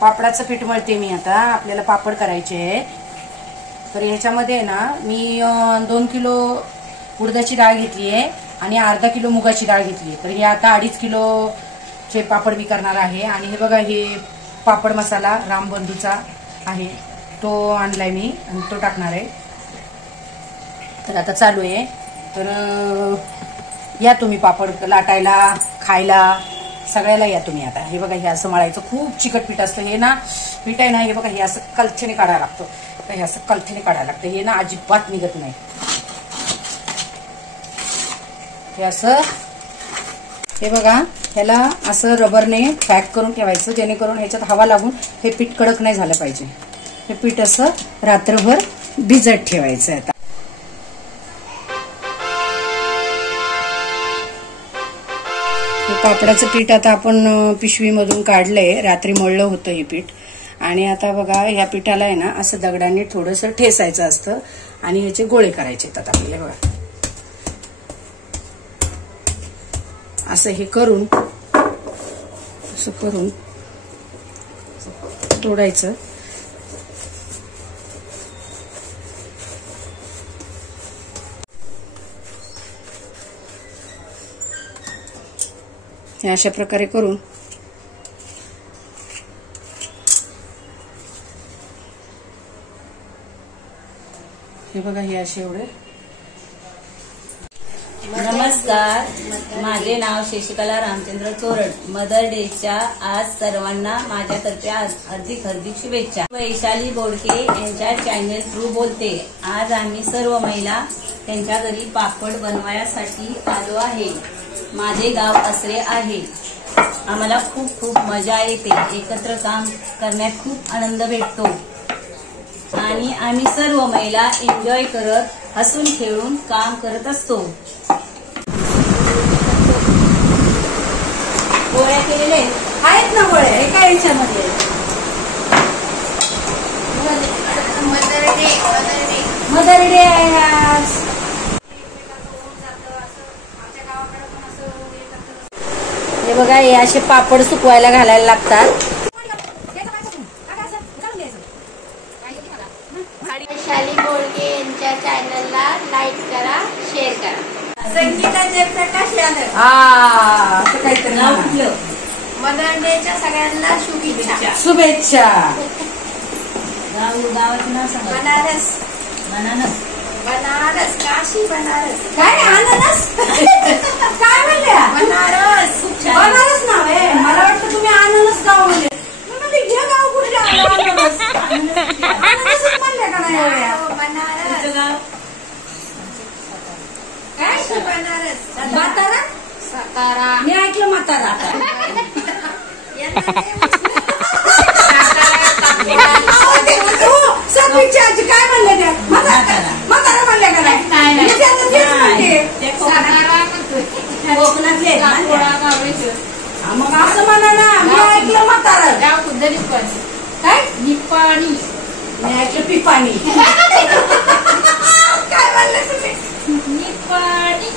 पापडाचं पीठ मळते मी आता. आपल्याला पापड करायचे आहेत. तर ह्याच्यामध्ये ना मी 2 किलो उडदाची डाळ घेतली आहे आणि अर्धा किलो मुगाची डाळ घेतली आहे. तर हे आता 2.5 किलोचे पापड मी करणार आहे. आणि हे बघा, हे पापड मसाला रामबंधूचा आहे, तो आणलाय मी आणि तो टाकणार आहे. तर आता चालू आहे. तर या तुम्ही पापड लाटायला, खायला, सगळ्याला या तुम्ही. आता हे बघा, हे असं मळायचं. खूप चिकट पीठ असतं हे ना. पीठ आहे ना, हे बघा, हे असं कलथेने काढायला लागतं. तर हे असं कलथेने काढायला लागतं. हे ना अजिबात निघत नाही. हे असं, हे बघा, ह्याला असं रबरने पॅक करून ठेवायचं, जेणेकरून ह्याच्यात हवा लागून हे पीठ कडक नाही झालं पाहिजे. हे पीठ असं रात्रभर भिजत ठेवायचं. आता पापडाचं पीठ आता आपण पिशवीमधून काढलंय. रात्री मळलं होतं हे पीठ. आणि आता बघा, ह्या पिठाला आहे ना असं दगडाने थोडंसं ठेसायचं असतं आणि ह्याचे गोळे करायचे आहेत. आता आपल्याला बघा असं हे करून, असं करून तोडायचं. हे अशा प्रकारे करून हे बघा, हे असे एवढे. नमस्कार, माझे नाव शशिकला रामचंद्र चोरड. मदर डेच्या आज सर्वांना माझ्यातर्फे हार्दिक हार्दिक शुभेच्छा. वैशाली बोडके यांच्या चॅनल थ्रू बोलते. आज आम्ही सर्व महिला त्यांच्या घरी पापड बनवायसाठी आलो आहे. माझे गाव असरे आहे. आम्हाला खूप खूप मजा येते. एकत्र काम करण्यात खूप आनंद भेटतो आणि आम्ही सर्व महिला एन्जॉय करत हसून खेळून काम करत असतो. गोळ्या केलेले आहेत ना, गोळ्या एका याच्यामध्ये. मदर डे आहे आज. हे बघा, हे असे पापड सुकवायला घालायला लागतात. वैशाली बोडके यांच्या चॅनलला लाईक करा, शेअर करा. संगीता जयप्रकाश यादव. असं काहीतरी नाव कुठलं? मदर डेच्या सगळ्यांना शुभेच्छा. शुभेच्छा. गावाचं नाव सांगा. बनारस. बनारस. बनारस, काशी बनारस. काय अननस? काय म्हणल्या? बनारस. बनारस नाव आहे. मला वाटतं तुम्ही अननस गाव म्हणले. हे गाव कुठे अननस म्हणल्या का नाही? बनारस. काशी बनारस. म्हातारा. सातारा. मी ऐकलं म्हातारा. काय म्हणले त्या? म्हातारा म्हणल्या का नाही? कोकणातले मग असं म्हणा ना. मी ऐकलं म्हातारा. काय? निपाणी. मी ऐकलं पिपाणी. काय म्हणले तुम्ही? निपाणी.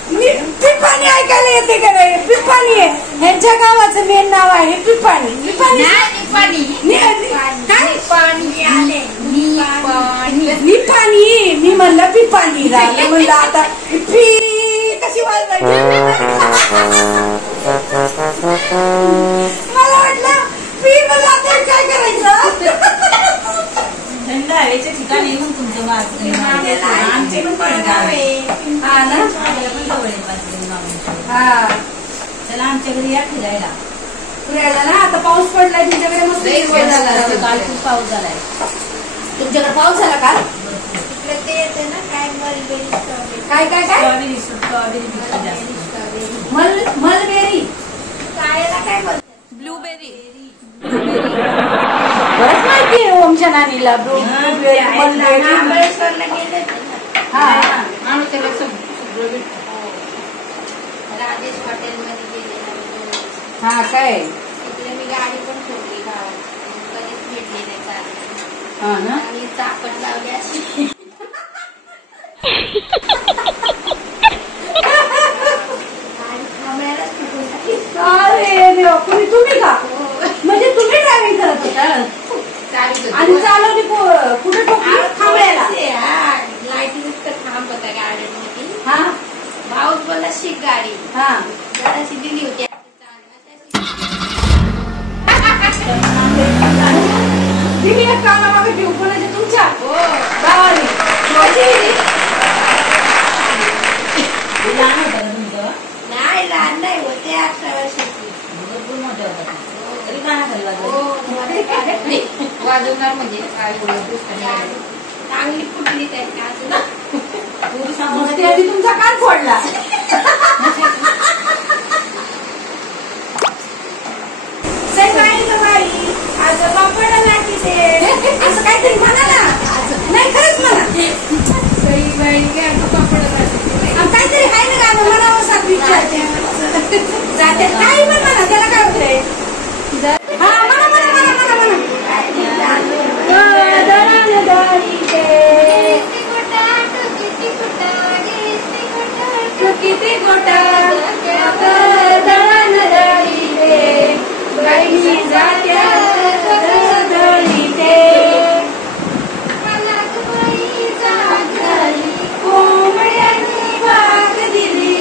पिपाणी ऐकायला येते का नाही? पिपाणी आहे ह्यांच्या गावाचं मेन नाव आहे. पिपाणी. पिपाणी. निपाणी. काय? निपाणी आले. निपाणी. मी म्हणलं पिपाणी. म्हणलं आता पी कशी वाजवायची. मला वाटलं पी म्हणलं आता काय करायचं. थंड हवेच्या ठिकाणी येऊन तुमचं आमचे पण गाव आहे. हा ना. हा, चला आमच्या घरी या फिरायला. फिरायला ना. आता पाऊस पडलाय तुमच्याकडे. मस्त काल खूप पाऊस झालाय. तुमच्याकडे पाऊस झाला का? इकडे ते येते ना, काय मलबेरी स्ट्रॉबेरी. काय काय काय? मलबेरी. कायला काय बोलतात? ब्लूबेरी. बरंच माहिती आहे ओमच्या नानीला. महाबळेश्वरला गेले राजेश हॉटेलमध्ये गेले. हा काय? तिकडे मी गाडी पण सोडली गावात. कधीच भेटले नाही चालले. हा ना. आणि चापट लावली अशी. अरे देवा, तुम्ही का? म्हणजे तुम्ही ड्रायव्हिंग करत होता? आणि चालवली कुठे ठोकली थांबवायला. लाईट नुसतं थांब होता गाडीमध्ये. हा भाऊच बोलला शिक गाडी. हा जराशी दिली होती दिली एक कानामागे ठेवू कोणाच्या तुमच्या हो गावाने लहान होतं का तुमचं? नाही लहान नाही होते 18 वर्षाची. भरपूर मोठे होतात तरी कानाखाली वाजवलं. हो वाजवणार म्हणजे काय चांगली कुठली त्यांनी अजून मस्ती आधी तुमचा कान फोडला. आज पापड लागते असं काहीतरी म्हणा ना. नाही खरंच म्हणा. पापड काहीतरी आहे ना गाणं म्हणावं साखर विचारते जाते काही पण म्हणा त्याला काय होतंय. हा म्हणा म्हणा म्हणा म्हणा म्हणा. किती गोटा दळण दळीते बहिणी जात्या दळीते कोंबड्यांनी भाग दिली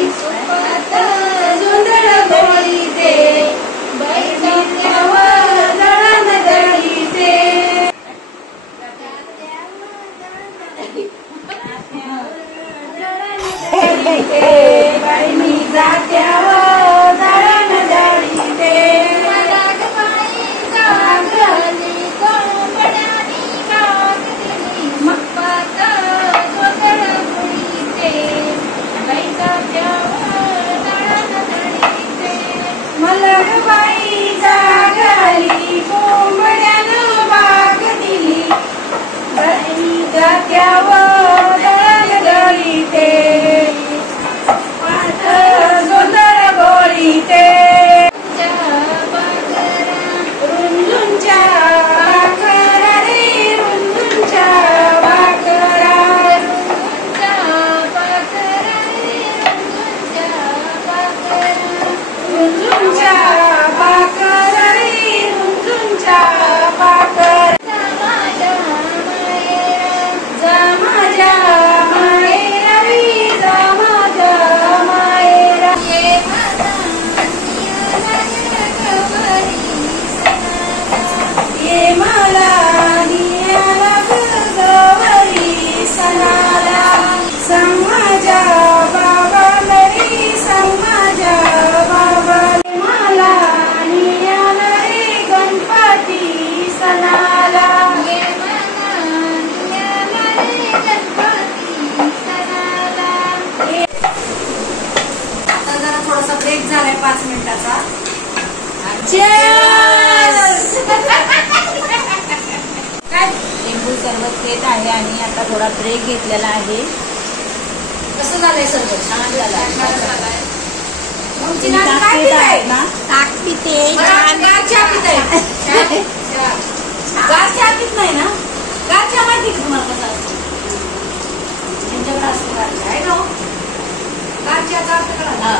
जोंधळ बोलीते बैठक्यावर दळण दळीते. बहिणी जात्यावर दळण दळीते मलगबाई जागली कोंबड्यानं भाग दिली बहिणी जात्यावर दळण दळीते जोंधळ बोलीते रुंजुंच्या भाकरा रे रुंजुंच्या भाकरा रुंजुंच्या भाकरा रे रुंजुंच्या भाकरा जा माझ्या मायरा रे जा माझ्या मायरा. ये मला नियाला गवरी सणाला सांग माझ्या बाबाला रे सांग माझ्या बाबाला मला नियाला रे गणपती सणाला. आता जरा थोडासा ब्रेक झालाय 5 मिनिटाचा. लिंबू सरबत घेत आहे आणि आता थोडा ब्रेक घेतलेला आहे. कसं झालंय सर्व छान झाला. तुमची नात काय पिताय ना. ताक पिते गार चहा पिताय. गार चहा पित नाही ना. गार चहा माहिती का तुम्हाला कसा असतो. यांच्याकडे असतो गार चहा आहे ना. गार चहाचा अर्थ कळा.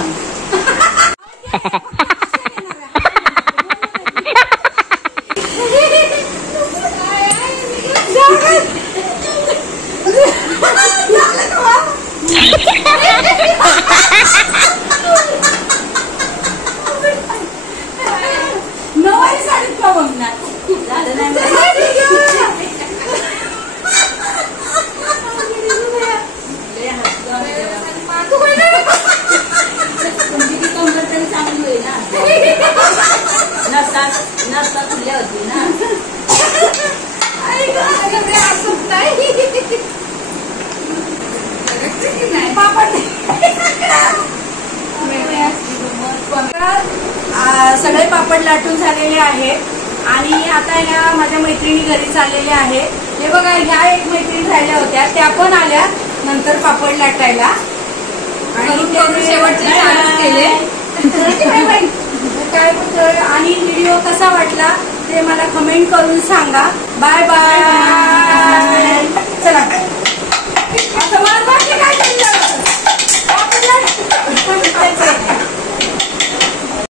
नवारी साडीत का बघणार झालं नाही चांगली होईल ना. नसता खुल्या होती ना. सगळे पापड लाटून झालेले आहेत आणि आता या माझ्या मैत्रिणी घरी चाललेल्या आहेत. हे बघा ह्या एक मैत्रिणी राहिल्या होत्या त्या पण आल्या नंतर पापड लाटायला आणि शेवटचे चालूच केले. काय आणि व्हिडिओ कसा वाटला ते मला कमेंट करून सांगा. Bye bye. चला असं मला काय